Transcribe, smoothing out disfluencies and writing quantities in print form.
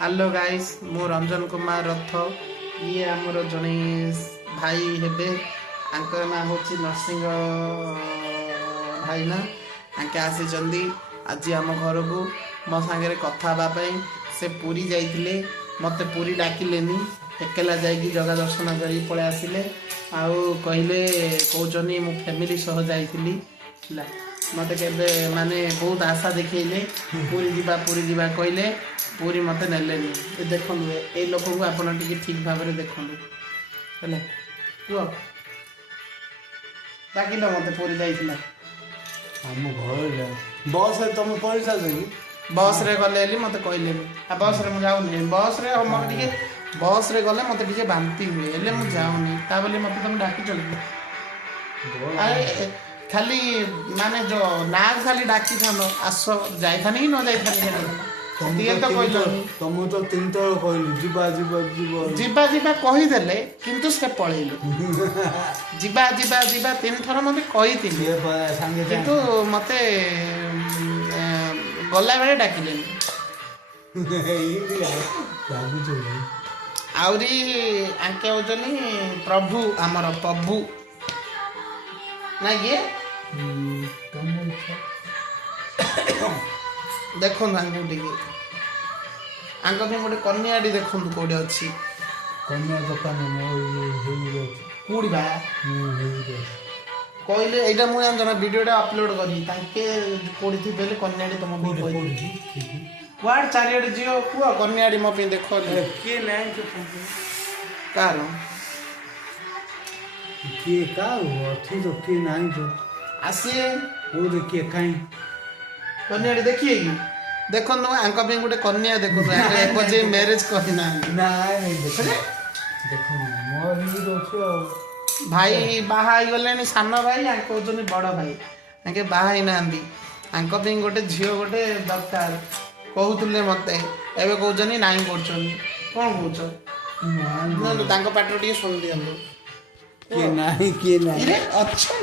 hello guys मु रंजन कुमार रथ ये आमर जड़े भाई हेबे आंकर ना हूँ नरसिंह भाईना आंके आसी आज आम घर को मो सांगे कथा हाँपाई से पूरी जाइए मत पूरी डाकिलेनी एकला जाकि जगह दर्शन कर पलि आसिले आउ कहले कहते मो फैमिली सह जाइली मत के माने बहुत आशा देखले पूरी जीवा कहले पूरी मत नेलेनी देखु ये लोक को आप ठीक भाव में देखु है कह डाकिल मत पूरी जाइला आम घर बस तुम पैसा कि बस रे गले मत कहले बस रे मुझे बस रे मत बस रे गले मत टे बांति हुए हेले मुझे जाऊनी ता बोली मत तुम डाक अरे खाली माने जो ना खाली डाकी थानो आस जाई थानी न जाई थानी ये तो कहलो तुम तो तीन थर कहलु जीवा जीवा जीवा जीवा जीवा कही देले किंतु से पळेलो जीवा जीवा जीवा तीन थर मते कही थिले संगे किंतु मते गला बेले डाकिलेनी आउरी आंके होजनी प्रभु आमर प्रभु ना ये देखो आंको टिके आंको भी गोटे कन्याटी देखो कौटे अच्छी कन्या दुकान कूड़ी बा कहले एटा मु जान वीडियोटा अपलोड करी ताके कोडी थी पहले कन्याटी तुम भी कहि वार्ड चारियाडे जियो कुआ कन्याटी मो पे देखो के नहीं तो कार के का अच्छी तो के नहीं तो आसी वो तो के काई कन्याटी देखिए कि देखो नो आंका पे गोटे कन्या देखो एको जे मैरिज करना ना नहीं देखो देखो मो ही तो भाई बाहा गले सान भाई आंको होजनी बड़ भाई आंके बाहा ही नांदी आंको पे गोटे झियो गोटे दरकार कहूले मत एवं कहते नाई कौन कौच पाठ टे शुणी दिखाँ के नहीं अच्छा